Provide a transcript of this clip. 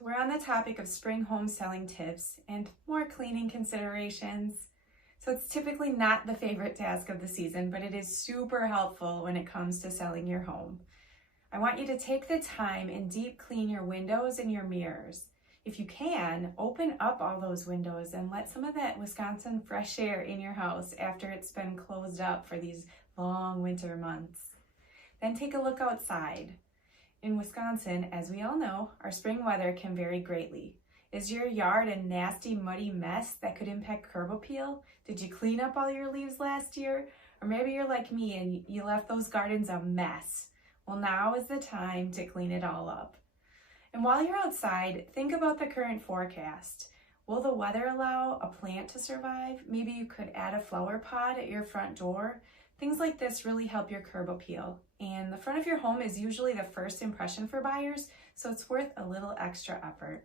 So we're on the topic of spring home selling tips and more cleaning considerations. So it's typically not the favorite task of the season, but it is super helpful when it comes to selling your home. I want you to take the time and deep clean your windows and your mirrors. If you can, open up all those windows and let some of that Wisconsin fresh air in your house after it's been closed up for these long winter months. Then take a look outside. In Wisconsin, as we all know, our spring weather can vary greatly. Is your yard a nasty, muddy mess that could impact curb appeal? Did you clean up all your leaves last year? Or maybe you're like me and you left those gardens a mess. Well, now is the time to clean it all up. And while you're outside, think about the current forecast. Will the weather allow a plant to survive? Maybe you could add a flower pot at your front door. Things like this really help your curb appeal. And the front of your home is usually the first impression for buyers, so it's worth a little extra effort.